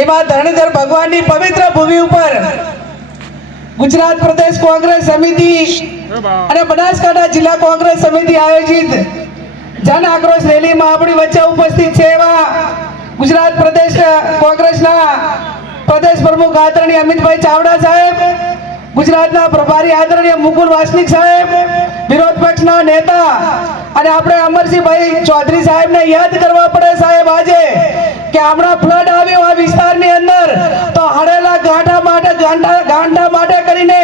એવા ધરણીધર ભગવાનની પવિત્ર ભૂમિ ઉપર ગુજરાત પ્રદેશ કોંગ્રેસ સમિતિ અને બનાસકાંઠા જિલ્લા કોંગ્રેસ સમિતિ આયોજિત જન આક્રોશ રેલીમાં આપણી વચ્ચે ઉપસ્થિત છે એવા ગુજરાત પ્રદેશ કોંગ્રેસના પ્રદેશ પ્રમુખ આદરણીય અમિતભાઈ ચાવડા સાહેબ, ગુજરાતના પ્રભારી આદરણીય મુકુલ વાસનિક સાહેબ, વિરોધ પક્ષના નેતા અને આપણે અમરસિંહભાઈ ચૌધરી સાહેબને યાદ કરવા પડે સાહેબ આજે કે હમણાં ફ્લડ આવ્યો આ વિસ્તારની અંદર તો હળેલા ગાંઠા માટે કરીને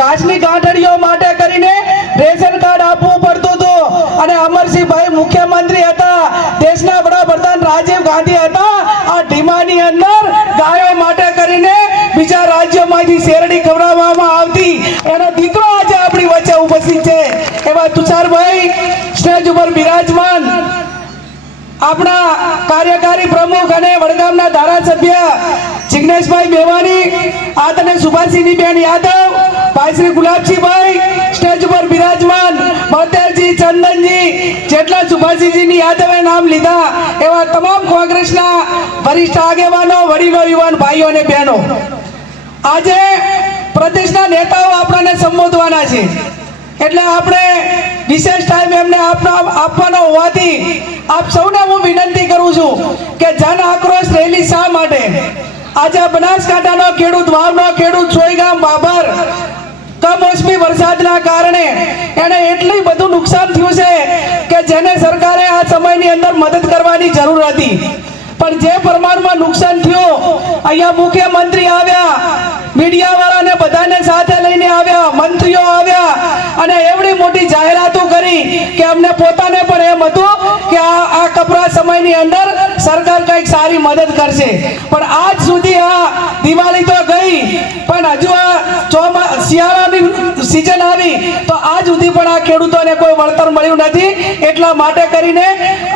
કાચની ગાંઠડીઓ માટે કરીને રેશન કાર્ડ આપવું પડતું હતું અને અમરસિંહભાઈ મુખ્યમંત્રી હતા, દેશના વડાપ્રધાન રાજીવ ગાંધી હતા, આ ઢીમાની અંદર ગાયો માટે કરીને બીજા રાજ્યોમાંથી શેરડી ખવડાવવામાં આવતી એનો દીકરો આજે આપણી વચ્ચે ઉપસ્થિત છે એવા તુષારભાઈ સ્ટેજ ઉપર બિરાજમાન આપણા કાર્યકારી પ્રમુખ અને વડગામના ધારાસભ્ય જિગ્નેશભાઈ મેવાણી, આદરણીય સુભાષિનીબેન યાદવ, ભાઈ શ્રી ગુલાબજીભાઈ સ્ટેજ ઉપર બિરાજમાન, બળદેવજી, ચંદનજી, જેટલા સુભાષજીની યાદવે નામ લીધા એવા તમામ કોંગ્રેસના વરિષ્ઠ આગેવાનો, વડીલો, યુવાન ભાઈઓ અને બહેનો, આજે પ્રદેશના નેતાઓ આપણને સંબોધવાના છે એટલે આપણે વિશેષ ટાઈમ એમને આપવાનો હોવાથી આપ સૌને હું વિનંતી કરું છું કે જન આક્રોશ રેલી શા માટે આજે બનાસકાંઠાનો ખેડૂત, વાવનો ખેડૂત, સોયગામ, બાબર કમોસમી વરસાદના કારણે એને એટલું બધું નુકસાન થયું છે કે જેને સરકારે આ સમયની અંદર મદદ કરવાની જરૂર હતી, પણ જે પ્રમાણમાં નુકસાન થયું અહીંયા મુખ્યમંત્રી આવ્યા, મીડિયાવાળાને બધાને સાથે લઈને આવ્યા, મંત્રીઓ આવ્યા અને એવડી મોટી જાહેરાતો કરી કે અમને પોતાને પણ એમ હતું કે આ કપરા સમયની અંદર સરકાર કંઈક સારી મદદ કરશે, પણ આજ સુધી આ દિવાળી તો ગઈ પણ હજુ આ શિયાળાની સિઝન આવી તો આજ સુધી પણ આ ખેડૂતોને કોઈ વળતર મળ્યું નથી, એટલા માટે કરીને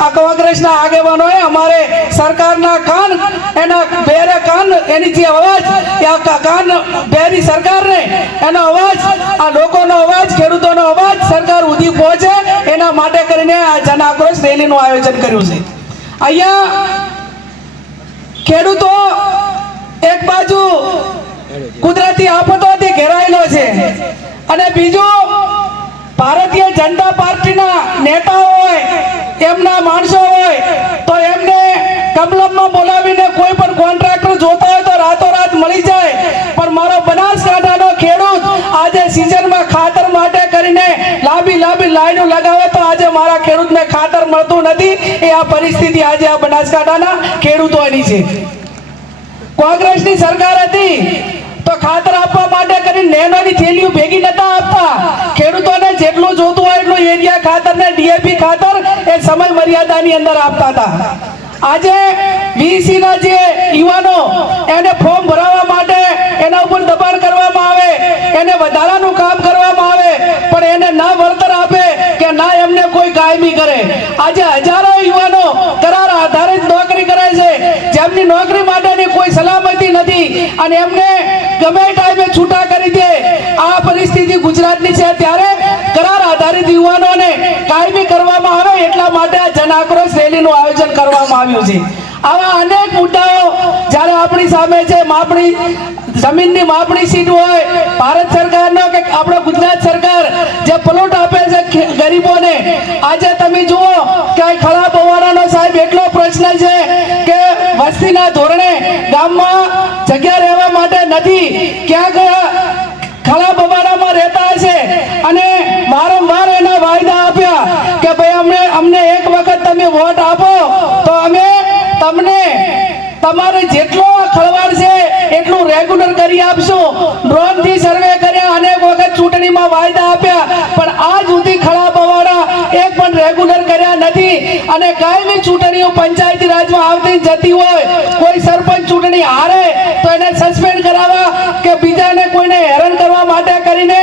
આ કોંગ્રેસના આગેવાનોએ અમારે સરકારના કાન એના બેરે કાન એની જે અવાજ આ કાન બેરી સરકારને એનો અવાજ, આ લોકોનો અવાજ, ખેડૂતોનો અવાજ સરકાર સુધી પહોંચે એના માટે કરીને આ જન આક્રોશ રેલીનું આયોજન કર્યું છે. અહીંયા ખેડૂતો એક બાજુ કુદરતી આફતોથી ઘેરાયેલો છે અને બીજું ભારતીય જનતા પાર્ટીના નેતાઓ હોય, એમના માણસો હોય તો એમને કમલમમાં બોલાવીને કોઈ પણ કોન્ટ્રાક્ટર જોતો હોય તો રાતોરાત મળી જાય, પણ મારો બનાસકાંઠાનો ખેડૂત આજે સિઝનમાં ખાતર માટે કરીને લાંબી લાઈનો લગાવે તો આજે મારા ખેડૂતને ખાતર મળતું નથી. એ આ પરિસ્થિતિ આજે આ બનાસકાંઠાના ખેડૂતોની છે. કોંગ્રેસની સરકાર હતી તો ખાતર આપવા માટે કરીને નેનોની થેલીઓ ભેગી નતા આપતા, ખેડૂતોને જેટલું જોતું હોય એટલું એરિયા ખાતર ને ડીએપી ખાતર એ સમય મર્યાદાની અંદર આપતા હતા. આજે વીસી ના જે યુવાનો એને ફોર્મ ભરાવવા માટે એના ઉપર દબાણ કરવામાં આવે, એને વધારાનું કામ કરવામાં આવે પણ એને ના વળતર આપે કે ના એમને કોઈ કાયમી કરે. આજે હજારો યુવાનો કરાર આધારિત નોકરી કરે છે, જેમની નોકરી માટેની કોઈ સલામતી નથી અને એમને ગમે ટાઈમે છૂટા કરી દે. આ પરિસ્થિતિ ગુજરાતની છે ત્યારે કરાર આધારિત યુવાનોને કાયમી કરવામાં આવે એટલા માટે આ જન આક્રોશ રેલીનું આયોજન કરવામાં આવ્યું છે. આવા અનેક મુદ્દાઓ જ્યારે આપણી સામે છે, માપણી જમીનની માપણી સીટ હોય, ભારત સરકારનો કે આપણો ગુજરાત સરકાર જે પ્લોટ આપે છે ગરીબોને, આજે તમે જુઓ કે ખળા બવાડાનો સાહેબ એટલો પ્રશ્ન છે કે વસ્તીના ધોરણે ગામમાં જગ્યા રહેવા માટે નથી, ક્યાંક ખળા બવાડામાં રહેતા હશે અને વારંવાર એના વાયદા આપ્યા કે ભાઈ અમને એક વખત તમે વોટ આપો તો અમે તમને તમારે જેટલો ખળવાડ છે એટલું રેગ્યુલર કરી આપશું. ડ્રોનથી સર્વે કર્યા, અનેક વખત ચૂંટણીમાં વાયદા આપ્યા પણ આજ સુધી ખળા બવાડા એક પણ રેગ્યુલર કર્યા નથી અને કાયમી ચૂંટણીઓ પંચાયતી રાજમાં આવતી જતી હોય, કોઈ સરપંચ ચૂંટણી હારે તો એને સસ્પેન્ડ કરાવવા કે બીજાને કોઈને હેરાન કરવા માટે કરીને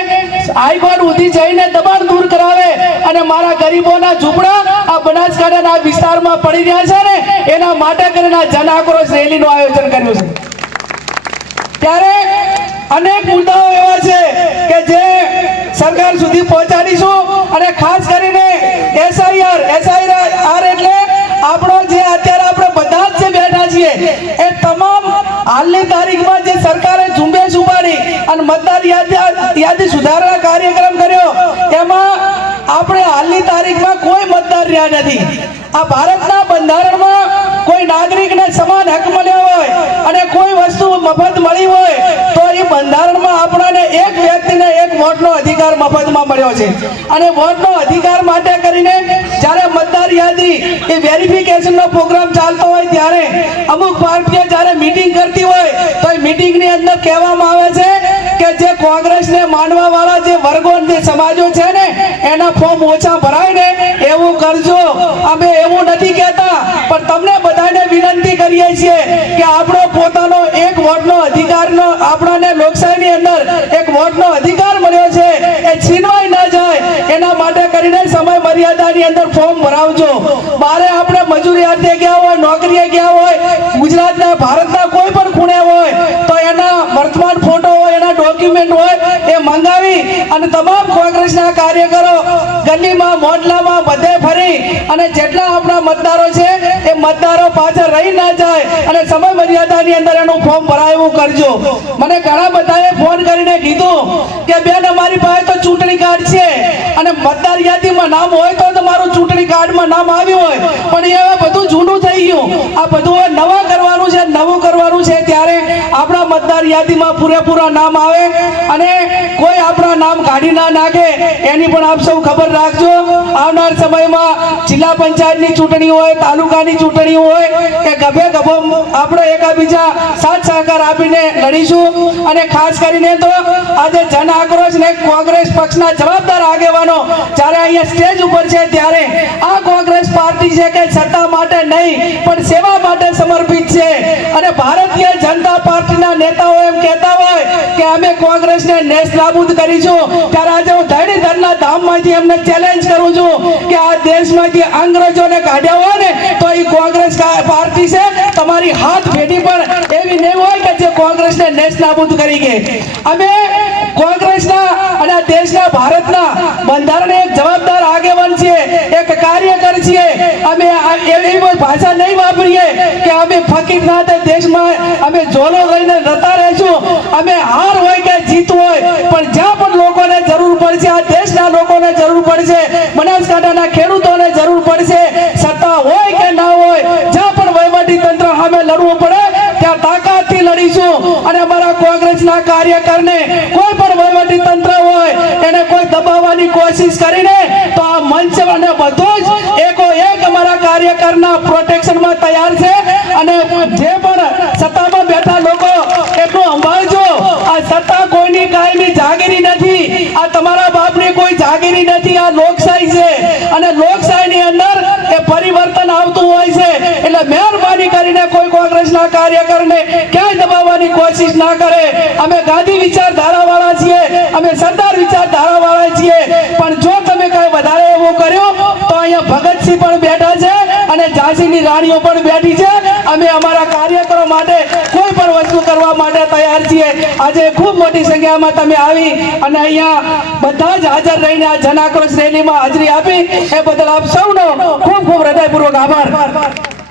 હાઈકોર્ટ સુધી જઈને દબાણ દૂર કરાવે અને મારા ગરીબોના ઝૂંપડા આ બનાસકાંઠાના વિસ્તારમાં પડી રહ્યા છે ને એના માટે કરીને જન આક્રોશ રેલીનું આયોજન કર્યું છે. ત્યારે અનેક મુદ્દાઓ એવા છે કે જે સરકાર સુધી પહોંચાડીશું અને ખાસ કરીને એસઆઈઆર એટલે આપણો જે અત્યારે આપણે બધા જ જે બેઠા છીએ એ તમામ હાલની તારીખમાં જે સરકારે ઝુંબેશ ઉપાડી અને મતદાર યાદી સુધારણા કાર્યક્રમ કર્યો એમાં આપણે હાલની તારીખમાં કોઈ મતદાર રહ્યા નથી. આ ભારતના બંધારણમાં કોઈ નાગરિકને સમાન હક મળ્યો હોય અને કોઈ વસ્તુ મફત મળી હોય તો એ બંધારણમાં આપણને એક વ્યક્તિને એક વોટનો અધિકાર મફતમાં મળ્યો છે. અને વોટનો અધિકાર માટે કરીને જ્યારે મતદાર યાદી એ વેરિફિકેશનનો પ્રોગ્રામ ચાલતો હોય ત્યારે અમુક પાર્ટીઓ જ્યારે મીટિંગ કરતી હોય તો એ મીટિંગની અંદર કહેવામાં આવે છે કે જે કોંગ્રેસને માનવા વાળા જે વર્ગો જે સમાજો છે ને એના ફોર્મ ઓછા ભરાય ને એવું કરજો. અમે એવું નથી કહેતા, પણ તમને બધાને વિનંતી કરીએ છીએ કે આપણો પોતાનો એક વોટનો અધિકારનો આપણને લોકશાહીની અંદર એક વોટનો અધિકાર મળ્યો છે એ છીનવાઈ ના જાય એના માટે કરીને સમય મર્યાદાની અંદર ફોર્મ ભરાવજો. બારે આપણે મજૂરી અર્થે ગયા હોય, નોકરીએ ગયા હોય, ગુજરાતના ભારતના કોઈ પણ ખૂણે હોય તો એના વર્તમાન ફોટો હોય, એના ડોક્યુમેન્ટ હોય એ મંગાવી અને તમામ કોંગ્રેસના કાર્યકરો ગલીમાં મોહલ્લામાં બધે ફરી અને જેટલા આપણા મતદારો છે એ મતદારો પાછળ રહી ના જાય અને સમય મર્યાદાની અંદર એનું ફોર્મ ભરાયું કરજો. મને ઘણા બધાએ ફોન કરીને કીધું કે બેન અમારી પાસે તો ચૂંટણી કાર્ડ છે અને મતદાર યાદીમાં નામ હોય તો તમારું ચૂંટણી કાર્ડમાં નામ આવ્યું હોય, પણ એ બધું જૂનું થઈ ગયું. આ બધું નવા કરવાનું છે, નવું કરવાનું છે ત્યારે આપણા મતદાર યાદીમાં પૂરેપૂરા નામ આવે અને કોઈ આપણા નામ કાઢી ના નાખે એની પણ આપ સૌ ખબર રાખજો. આવનાર સમયમાં જિલ્લા પંચાયતની ચૂંટણી હોય, તાલુકાની ચૂંટણી હોય કે ગભે ગભો આપણે એકાબીજા સાથ સહકાર આપીને લડીશું. અને ખાસ કરીને તો આજે જન આક્રોશ ને કોંગ્રેસ પક્ષના જવાબદાર આગેવાનો જ્યારે અહીંયા સ્ટેજ ઉપર છે ત્યારે આ કોંગ્રેસ પાર્ટી છે કે સત્તા માટે નહીં પણ સેવા માટે સમર્પિત છે. અને ભારતીય જનતા પાર્ટીના નેતાઓ એમ કહેતા હોય કે અમે કોંગ્રેસને નેસ્ત નાબૂદ કરીશું, ત્યારે આજે હું ધરણીધરના ધામમાંથી એમને ચેલેન્જ કરું છું કે આ દેશમાંથી અંગ્રેજોને કાઢ્યા હોય ને તો એ કોંગ્રેસ પાર્ટી છે, તમારી હાથ પેઢી પણ એવી નહીં હોય કે જે કોંગ્રેસને નેસ્ત નાબૂદ કરી ગઈ. અમે કોંગ્રેસના અને દેશના ભારતના બંધારણ એક જવાબદાર આગેવાન છીએ, એક કાર્યકર છીએ. અમે એવી ભાષા નહીં વાપરીએ કે અમે ફકીરનાથ દેશમાં અમે ઝોલો લઈને જતા રહીશું. અમે હાર હોય કે જીત હોય પણ જ્યાં પણ લોકોને જરૂર પડશે, આ દેશના લોકોને જરૂર પડશે, બનાસકાંઠાના ખેડૂતોને જરૂર પડશે, સત્તા હોય કે ના હોય, જ્યાં પણ વહીવટી તંત્ર સામે લડવું પડે ત્યાં તાકાતથી લડીશું. અને અમારા કોંગ્રેસના કાર્યકરને કોઈ પણ વહીવટી તંત્ર હોય એને કોઈ દબાવવાની કોશિશ કરીને તો આ મંચ અને બધું જ એકો એક અમારા કાર્યકરના પ્રોટેક્શનમાં તૈયાર છે. અને જે પણ સત્તામાં બેઠા લોકો એટલું સંભાળજો, આ સત્તા કોઈની કાયમી જાગીરી નથી, આ તમારા બાપની કોઈ જાગીરી નથી, આ લોકશાહી છે અને લોકશાહીની અંદર એ પરિવર્તન આવતું હોય છે. એટલે મહેરબાની કરીને કોઈ કોંગ્રેસના કાર્યકરને ક્યાંય દબાવવાની કોશિશ ના કરે. અમે ગાંધી વિચારધારા વાળા છીએ, અમે સરદાર વિચારધારા વાળા છીએ, પણ જો તમે કઈ વધારે એવું કર્યું તો અહીંયા ભગતસિંહ પણ બેઠા છે અને ઝાંસીની રાણીઓ પણ બેઠી છે. અમે અમારા કાર્યકરો માટે કોઈ પણ વસ્તુ કરવા માટે તૈયાર છીએ. આજે ખૂબ મોટી સંખ્યામાં તમે આવી અને અહીંયા બધા જ હાજર રહીને આ જન આક્રોશ રેલીમાં હાજરી આપી એ બદલ આપ સૌનો ખૂબ ખૂબ હૃદયપૂર્વક આભાર.